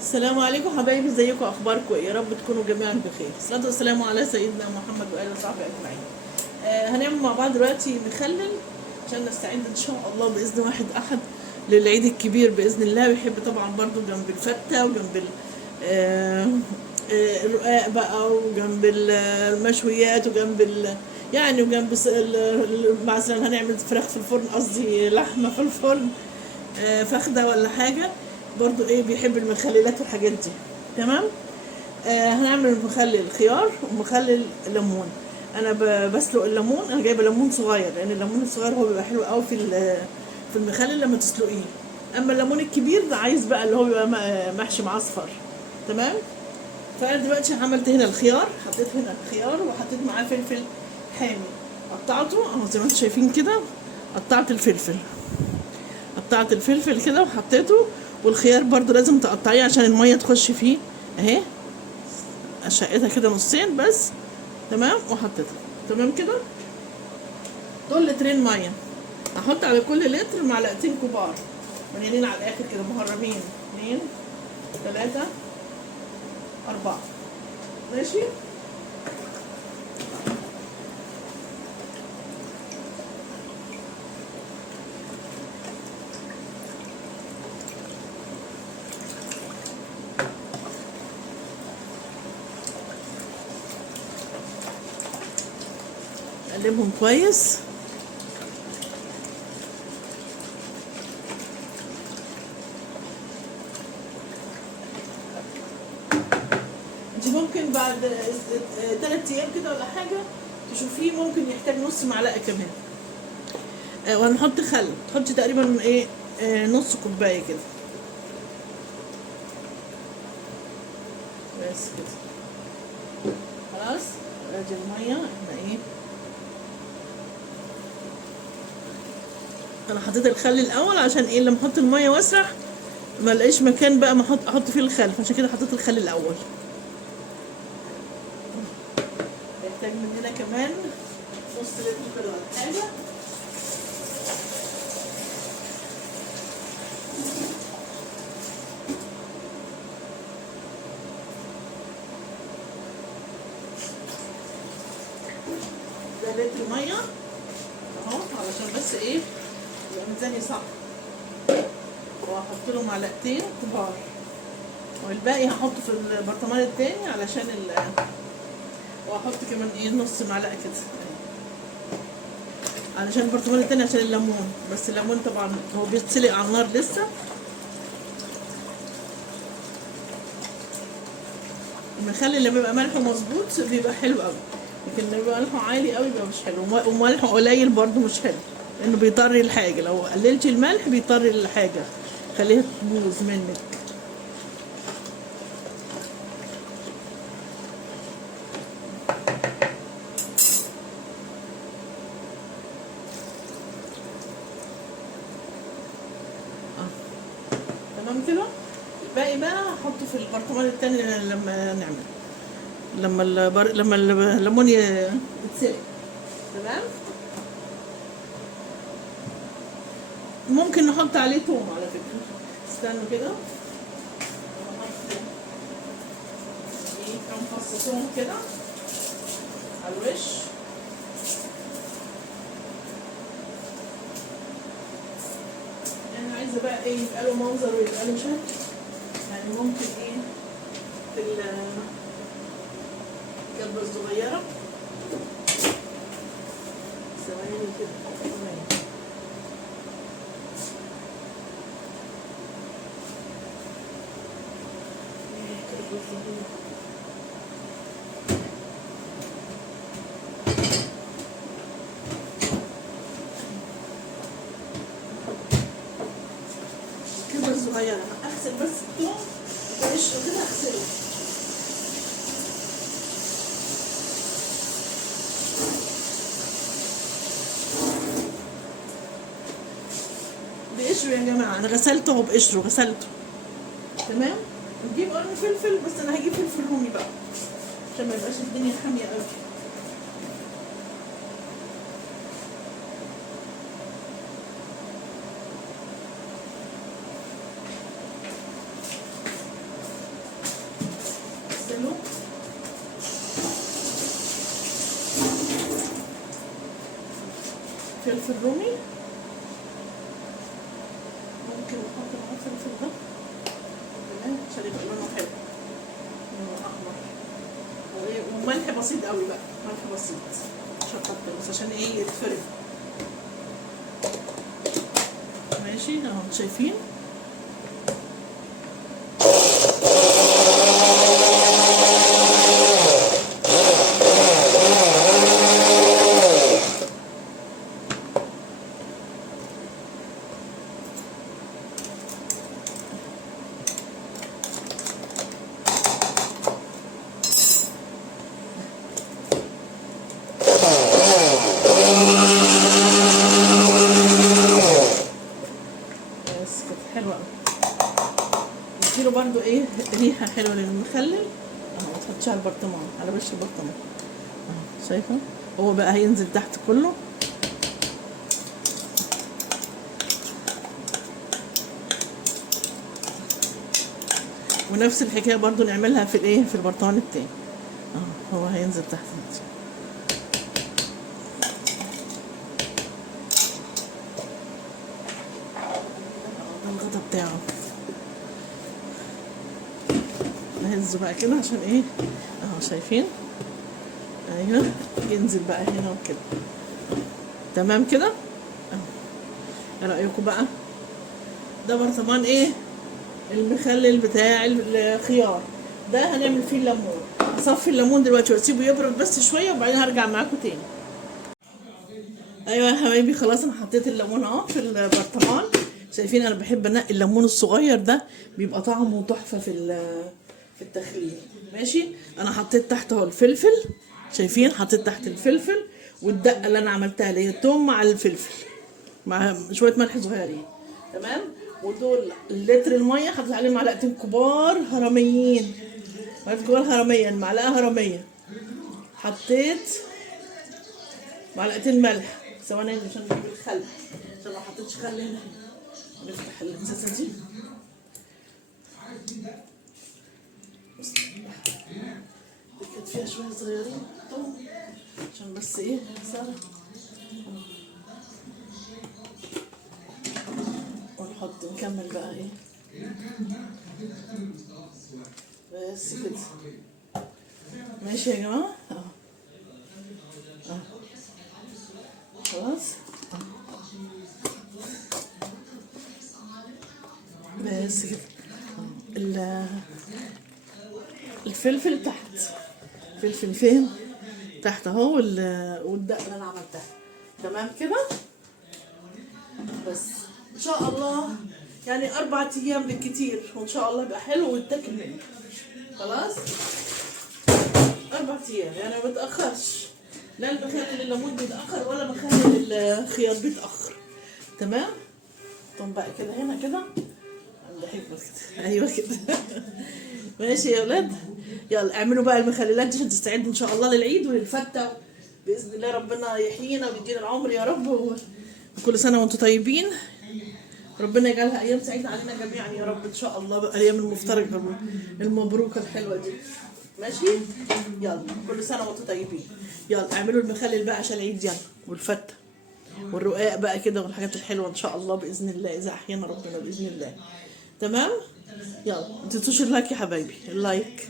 السلام عليكم حبايبي، ازيكم؟ اخباركم ايه؟ يا رب تكونوا جميعا بخير. الصلاه والسلام على سيدنا محمد واله وصحبه اجمعين. هنعمل مع بعض دلوقتي مخلل عشان نستعد ان شاء الله باذن واحد احد للعيد الكبير باذن الله. ويحب طبعا برضو جنب الفته وجنب الرقاق بقى، وجنب المشويات، وجنب يعني وجنب مثلا هنعمل فراخ في الفرن، قصدي لحمه في الفرن، فخده ولا حاجه. برضو ايه بيحب المخللات والحاجات دي. تمام. هنعمل مخلل خيار ومخلل ليمون. انا بسلق الليمون. انا جايبه ليمون صغير لان الليمون الصغير هو بيبقى حلو قوي في المخلل لما تسلقيه. اما الليمون الكبير ده عايز بقى اللي هو بيبقى محشي معصفر. تمام. فانا دلوقتي عملت هنا الخيار، حطيت هنا الخيار وحطيت معاه فلفل حامي، قطعته اهو زي ما انتم شايفين كده. قطعت الفلفل، قطعت الفلفل كده وحطيته. والخيار برضو لازم تقطعيه عشان الميه تخش فيه اهي. شقتها كده نصين بس. تمام. وحطيتها تمام كده. دول لترين ميه. هحط على كل لتر معلقتين كبار مليانين على الاخر كده، مهرمين. 2 3 4. ماشي. اقلبهم كويس. انت ممكن بعد 3 ايام كده ولا حاجه تشوفيه ممكن يحتاج نص معلقه كمان. وهنحط خل، تحطي تقريبا ايه، نص كوبايه كده بس كده. خلاص. ادي الميه احنا ايه. انا حطيت الخل الاول عشان ايه، لما احط الميه واسرح ما الاقيش مكان بقى ما احط فيه الخل، عشان كده حطيت الخل الاول. يحتاج مننا كمان نص لتر كده ولا حاجه. ده لتر ميه اهو، علشان بس ايه يبقى ميزاني صح. وهحط له معلقتين كبار، والباقي هحطه في البرطمان التاني علشان وهحط كمان ايه نص معلقه كده علشان البرطمان التاني عشان الليمون. بس الليمون طبعا هو بيتسلق على النار لسه. المخلل لما بيبقى ملحه مظبوط بيبقى حلو قوي، لكن لما بيبقى ملحه عالي قوي بيبقى مش حلو، وملحه قليل برده مش حلو، لانه بيطري الحاجه. لو قللتي الملح بيطري الحاجه، خليها تبوظ منك. تمام كده. الباقي بقى هحطه في البرطمان التاني لما نعمل، لما الليمون يتسلق. تمام. ممكن نحط عليه توم على فكرة. استنوا كده. نحط ايه كام فص توم كده على الوش. انا عايزه بقى ايه يبقى له منظر ويبقى له شكل. يعني ممكن ايه في الكبه الصغيره ثواني كده. كبه صغيره اغسل بس الثوم بقشره كده اغسله. بقشره يا جماعه، انا غسلته اهو بقشره، غسلته. تمام. نجيب قرن فلفل، بس انا هجيب فلفل رومي بقى عشان ما يبقاش الدنيا حاميه قوي. فلفل رومي، ممكن نحط معاه الفلفل ده كمان عشان يبقى لونه حلو، لونه احمر. وملح بسيط قوي بقى، ملح بسيط مش هكتر بس عشان ايه يتفرد. ماشي اهو شايفين. بس كده حلوه قوي. نديله برضو ايه ريحه حلوه للمخلل اهو. ما تحطش على البرطمان، على وش البرطمان اهو شايفه. هو بقى هينزل تحت كله. ونفس الحكايه برضو نعملها في الايه في البرطمان التاني اهو. هو هينزل تحت الغطا بتاعه. نهزه بقى كده عشان ايه اهو شايفين. ايوه ينزل بقى هنا وكده تمام كده اهو. ايه رايكم بقى؟ ده برطمان ايه المخلل بتاع الخيار ده. هنعمل فيه الليمون. هصفي الليمون دلوقتي واسيبه يبرد بس شويه وبعدين هرجع معاكم تاني. ايوه يا حبايبي خلاص انا حطيت الليمون اهو في البرطمان. شايفين انا بحب انقي الليمون الصغير ده، بيبقى طعمه تحفه في التخليل. ماشي انا حطيت تحت اهو الفلفل. شايفين حطيت تحت الفلفل والدقه اللي انا عملتها اللي هي الثوم مع الفلفل مع شويه ملح صغيرين تمام. ودول لتر الميه حطيت عليه معلقتين كبار هرميين، معلقتين كبار هرميه، المعلقه هرميه. حطيت معلقتين ملح. ثواني عشان نجيب الخل، عشان ما حطيتش خل هنا. نفتح الازازه دي. دي كانت فيها شويه صغيرين عشان بس ايه سهل. ونحط نكمل بقى ايه بس كده. ماشي يا جماعه اهو خلاص. بس كده. الفلفل تحت، فلفل فين تحت اهو. والدقه اللي انا عملتها تمام كده. بس ان شاء الله يعني 4 ايام بالكتير وان شاء الله يبقى حلو ويتاكل منه. خلاص 4 ايام يعني ما بتاخرش. لا المخلل الليمون بيتاخر ولا مخلل الخيار بيتاخر. تمام. طب بقى كده هنا كده عند حكمه كده. ايوه كده. ماشي يا ولاد. يلا اعملوا بقى المخللات دي عشان تستعدوا ان شاء الله للعيد وللفته باذن الله. ربنا يحيينا ويدينا العمر يا رب. وكل سنه وانتم طيبين. ربنا يجعلها ايام سعيده علينا جميعا يا رب ان شاء الله. بقى الايام المفترجه المبروكه الحلوه دي. ماشي يلا كل سنه وانتم طيبين. يلا اعملوا المخلل بقى عشان العيد يلا، والفته والرقاق بقى كده والحاجات الحلوه ان شاء الله باذن الله اذا احيانا ربنا باذن الله. تمام. يلا ما تنسوش اللايك يا حبايبي، اللايك.